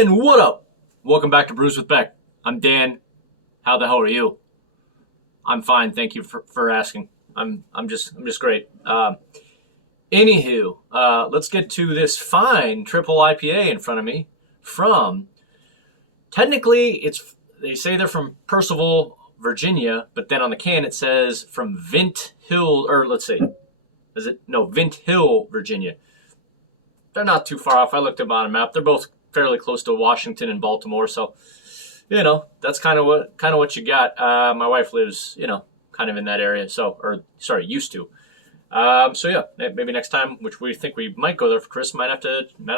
And what up? Welcome back to Brews with Beck. I'm Dan. How the hell are you? I'm fine. Thank you for asking. I'm just great. Anywho, let's get to this fine triple IPA in front of me. From technically, they say they're from Percival, Virginia, but then on the can it says from Vint Hill, or let's see, Vint Hill, Virginia. They're not too far off. I looked up on a map. They're both fairly close to Washington and Baltimore, so that's kind of what you got. My wife lives, kind of in that area, used to. So yeah, maybe next time, which we think we might go there for Chris, might have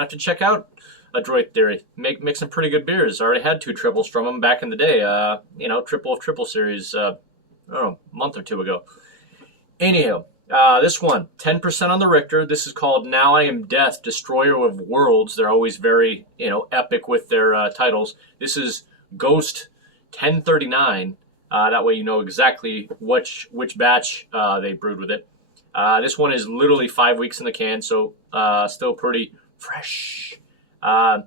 to check out Adroit Theory. Make some pretty good beers. Already had 2 triples from them back in the day. Triple of Triple series. I don't know, a month or 2 ago. Anyhow. This one, 10% on the Richter. This is called Now I Am Death, Destroyer of Worlds. They're always very, epic with their titles. This is Ghost 1039. That way you know exactly which batch they brewed with it. This one is literally 5 weeks in the can, so still pretty fresh. Has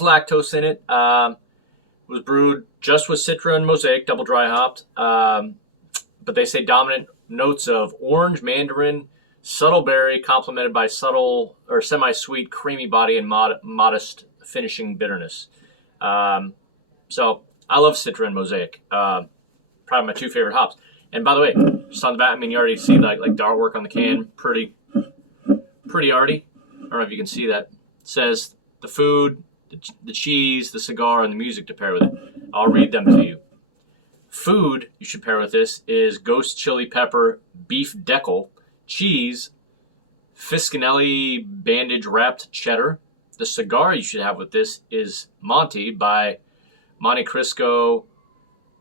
lactose in it. Was brewed just with Citra and Mosaic, double dry hopped. But they say dominant notes of orange, mandarin, subtle berry, complemented by subtle or semi-sweet, creamy body and modest finishing bitterness. So I love Citra and Mosaic. Probably my 2 favorite hops. And by the way, just on the back, you already see like the artwork on the can, pretty arty. I don't know if you can see that. It says the food, the cheese, the cigar, and the music to pair with it. I'll read them to you. Food you should pair with this is Ghost Chili Pepper Beef Decal, cheese, Fiscanelli bandage wrapped cheddar. The cigar you should have with this is Monty by Monte Cristo.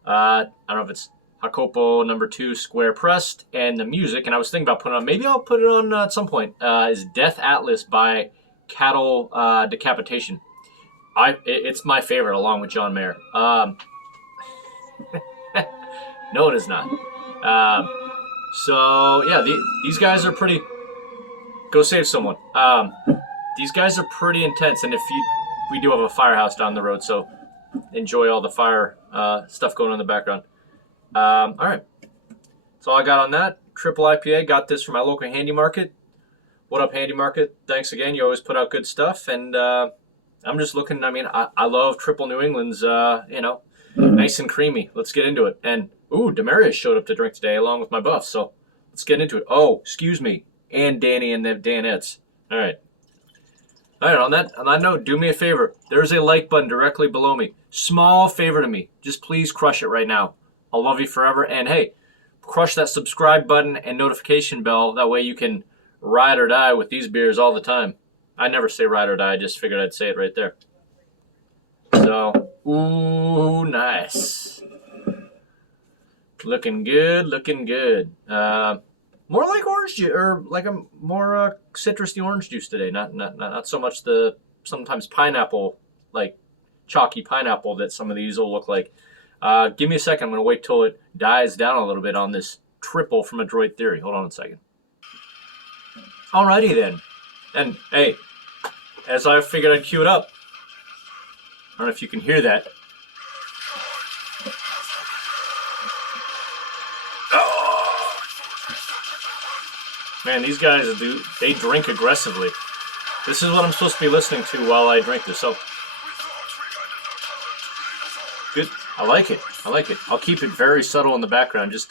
I don't know if it's Jacopo number 2 square pressed. And the music, and I was thinking about putting it on, maybe I'll put it on at some point, is Death Atlas by Cattle Decapitation. It's my favorite along with John Mayer. No, it is not. So yeah, these guys are pretty. Go save someone. These guys are pretty intense, and we do have a firehouse down the road, so enjoy all the fire stuff going on in the background. All right, that's all I got on that. Triple IPA. Got this from my local Handy Market. What up, Handy Market? Thanks again. You always put out good stuff, and I'm just looking. I love Triple New England's. Nice and creamy. Let's get into it. And Demarius showed up to drink today along with my buff, so let's get into it. Oh, excuse me, and Danny and the Danettes. All right. On that note, do me a favor. There's a like button directly below me. Small favor to me. Just please crush it right now. I'll love you forever. And hey, crush that subscribe button and notification bell. That way you can ride or die with these beers all the time. I never say ride or die. I just figured I'd say it right there. So, nice. Looking good. More like orange juice, or like a more citrusy orange juice today. Not so much the sometimes pineapple, like chalky pineapple that some of these will look like. Give me a second. I'm going to wait till it dies down a little bit on this triple from Adroit Theory. Hold on a second. Alrighty then. And hey, as I figured I'd cue it up. I don't know if you can hear that. Man, these guys, they drink aggressively. This is what I'm supposed to be listening to while I drink this. So, good. I like it. I'll keep it very subtle in the background just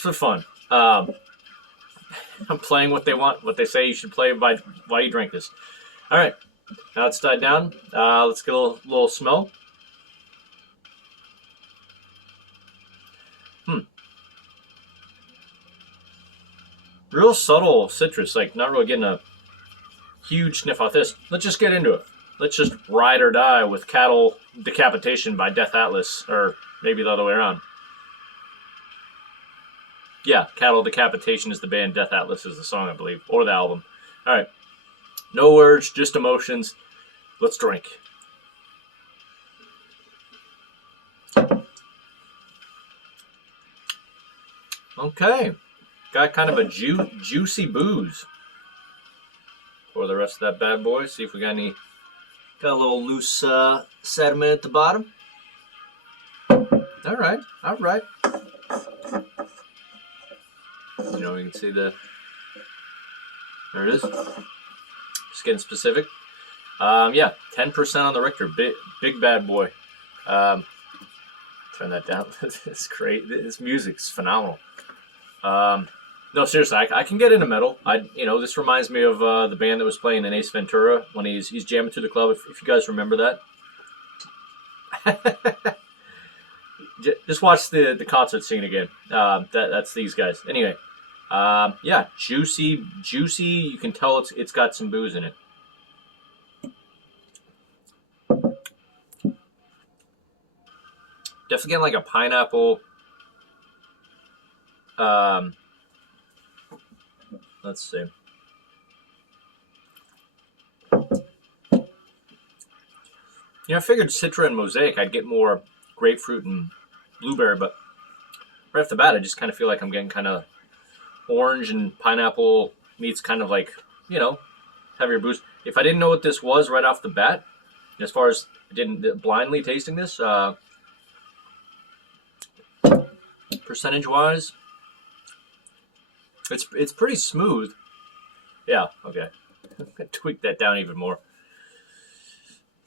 for fun. I'm playing what they want, what they say you should play while you drink this. All right. Now it's died down. Let's get a little smell. Real subtle citrus, like not really getting a huge sniff off this. Let's just get into it. Let's just ride or die with Cattle Decapitation by Death Atlas, or maybe the other way around. Yeah, Cattle Decapitation is the band, Death Atlas is the song, I believe, or the album. All right. No words, just emotions. Let's drink. Okay. Got kind of a juicy booze. Pour the rest of that bad boy. See if we got a little loose sediment at the bottom. All right. You know, you can see there it is. Just getting specific. Yeah, 10% on the Richter. Big bad boy. Turn that down. It's great. This music's phenomenal. No, seriously, I can get into metal. This reminds me of the band that was playing in Ace Ventura when he's jamming through the club. If you guys remember that. Just watch the concert scene again. That's these guys. Anyway, yeah, juicy. You can tell it's got some booze in it. Definitely getting like a pineapple. Let's see. I figured Citra and Mosaic I'd get more grapefruit and blueberry, but right off the bat I just kind of feel like I'm getting kind of orange and pineapple meets kind of like, heavier booze. If I didn't know what this was right off the bat, as far as blindly tasting this, percentage wise, it's pretty smooth. Yeah, okay. Tweak that down even more.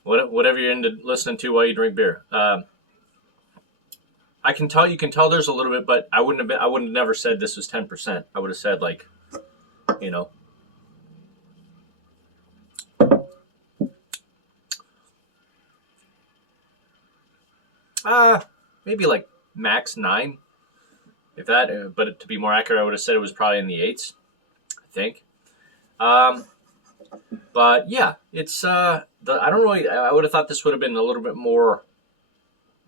Whatever you're into listening to while you drink beer. You can tell there's a little bit, but I wouldn't have never said this was 10%. I would have said like, maybe like max 9. If that, but to be more accurate, I would have said it was probably in the 8s, I think. But yeah, it's I would have thought this would have been a little bit more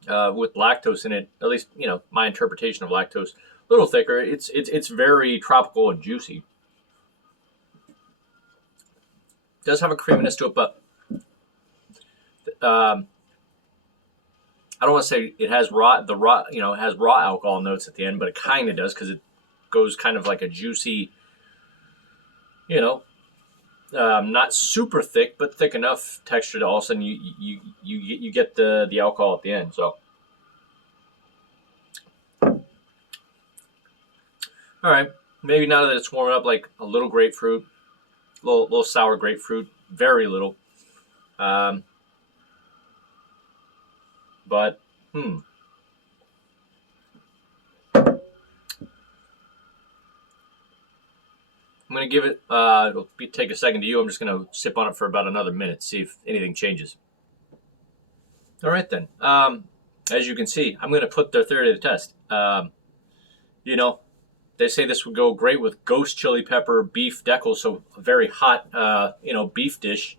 with lactose in it. At least my interpretation of lactose, a little thicker. It's very tropical and juicy. It does have a creaminess to it, but I don't want to say it has raw alcohol notes at the end, but it kind of does because it goes kind of like a juicy, not super thick, but thick enough texture to all of a sudden you get the alcohol at the end. So, all right, maybe now that it's warming up, like a little grapefruit, little sour grapefruit, very little. But I'm going to give it, it'll take a second to you. I'm just going to sip on it for about another minute, see if anything changes. All right, then. As you can see, I'm going to put their theory to the test. They say this would go great with ghost chili pepper beef deckle, so a very hot, beef dish.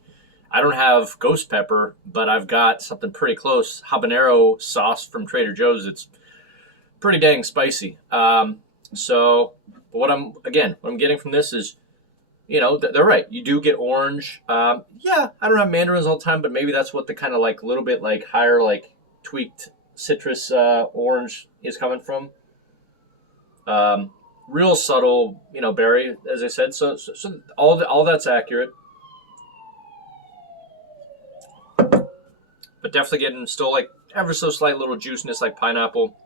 I don't have ghost pepper, but I've got something pretty close. Habanero sauce from Trader Joe's. It's pretty dang spicy. So what I'm getting from this is, they're right. You do get orange. Yeah, I don't have mandarins all the time, but maybe that's what the kind of like little bit like higher like tweaked citrus orange is coming from. Real subtle, berry, as I said. So all that's accurate. But definitely getting still like ever so slight little juiciness like pineapple.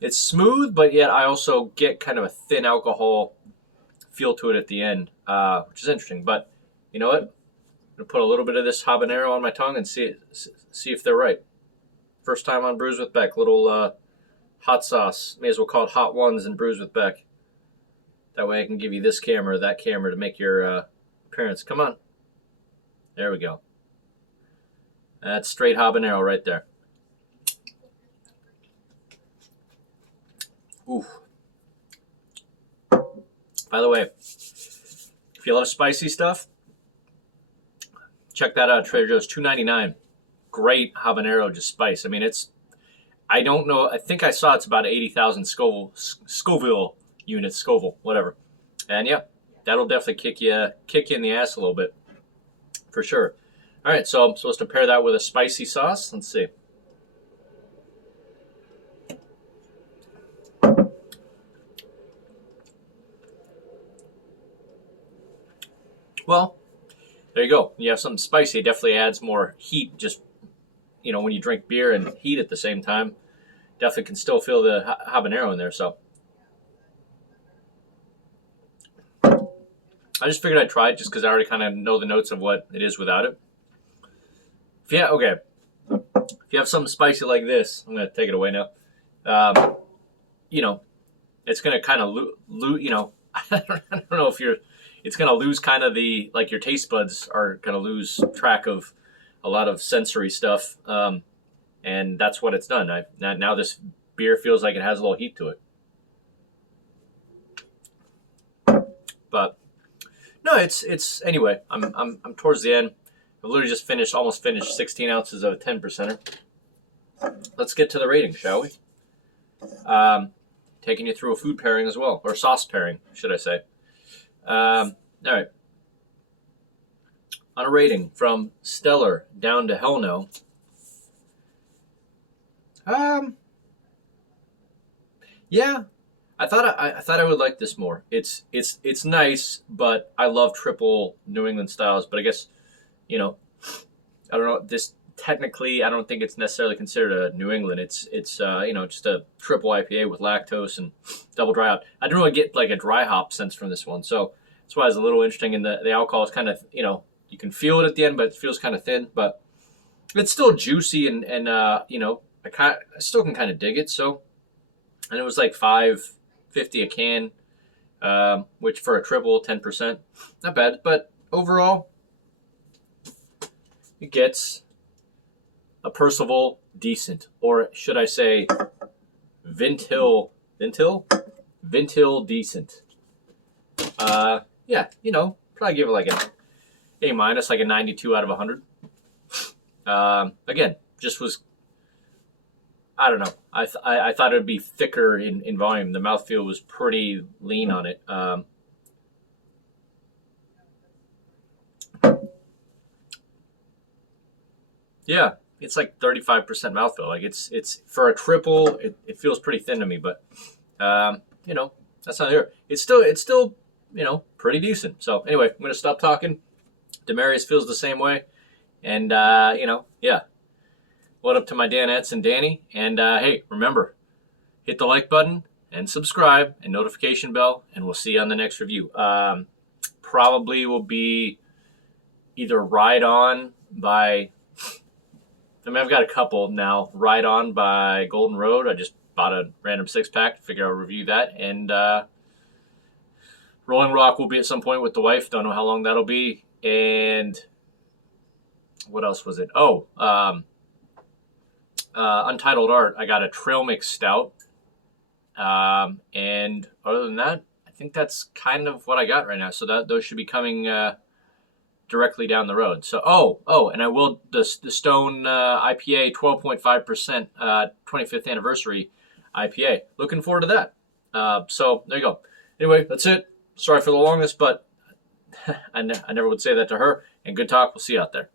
It's smooth, but yet I also get kind of a thin alcohol feel to it at the end, which is interesting. But you know what? I'm going to put a little bit of this habanero on my tongue and see if they're right. First time on Brews with Beck, little hot sauce. May as well call it Hot Ones and Brews with Beck. That way I can give you this camera or that camera to make your appearance. Come on. There we go. That's straight habanero right there. Ooh. By the way, if you love spicy stuff, check that out. Trader Joe's, $2.99. Great habanero, just spice. I mean, I don't know. I think I saw it's about 80,000 Scoville units, Scoville, whatever. And yeah, that'll definitely kick you in the ass a little bit, for sure. All right, so I'm supposed to pair that with a spicy sauce. Let's see. Well, there you go. You have something spicy. It definitely adds more heat. Just when you drink beer and heat at the same time, definitely can still feel the habanero in there. So I just figured I'd try it just because I already kind of know the notes of what it is without it. Okay. If you have something spicy like this, I'm gonna take it away now. Um, it's gonna kind of lose. I don't know if you're. It's gonna lose kind of your taste buds are gonna lose track of a lot of sensory stuff, and that's what it's done. Now this beer feels like it has a little heat to it, but no, it's anyway. I'm towards the end. I've literally just almost finished 16 ounces of a 10%er. Let's get to the rating, shall we? Taking you through a food pairing as well, or sauce pairing, should I say. All right. On a rating from stellar down to hell no. Yeah, I thought I would like this more. It's nice, but I love triple New England styles. But I guess, I don't know. This technically, I don't think it's necessarily considered a New England. It's just a triple IPA with lactose and double dry hop. I didn't really get like a dry hop sense from this one, so that's why it's a little interesting. And the alcohol is kind of you can feel it at the end, but it feels kind of thin. But it's still juicy and I still can kind of dig it. So, and it was like $5.50 a can, which for a triple 10%, not bad. But overall, it gets a Percival decent, or should I say, Vintil decent. Yeah, probably give it like an A minus, like a 92 out of 100. Again, just was, I don't know. I thought it would be thicker in volume. The mouthfeel was pretty lean on it. Yeah, it's like 35% mouthfeel. Like it's for a triple, it feels pretty thin to me. But that's not here. It's still pretty decent. So anyway, I'm gonna stop talking. Demarius feels the same way, and yeah. What up to my Danettes and Danny? And hey, remember, hit the like button and subscribe and notification bell, and we'll see you on the next review. Probably will be either Ride On by, I've got a couple now. Ride On by Golden Road. I just bought a random 6-pack. Figure I'll review that. And Rolling Rock will be at some point with the wife. Don't know how long that'll be. And what else was it? Oh, Untitled Art, I got a Trail Mix Stout. And other than that, I think that's kind of what I got right now. So those should be coming directly down the road. So, and I will, the Stone IPA 12.5% 25th anniversary IPA. Looking forward to that. So there you go. Anyway, that's it. Sorry for the longness, but I never would say that to her. And good talk. We'll see you out there.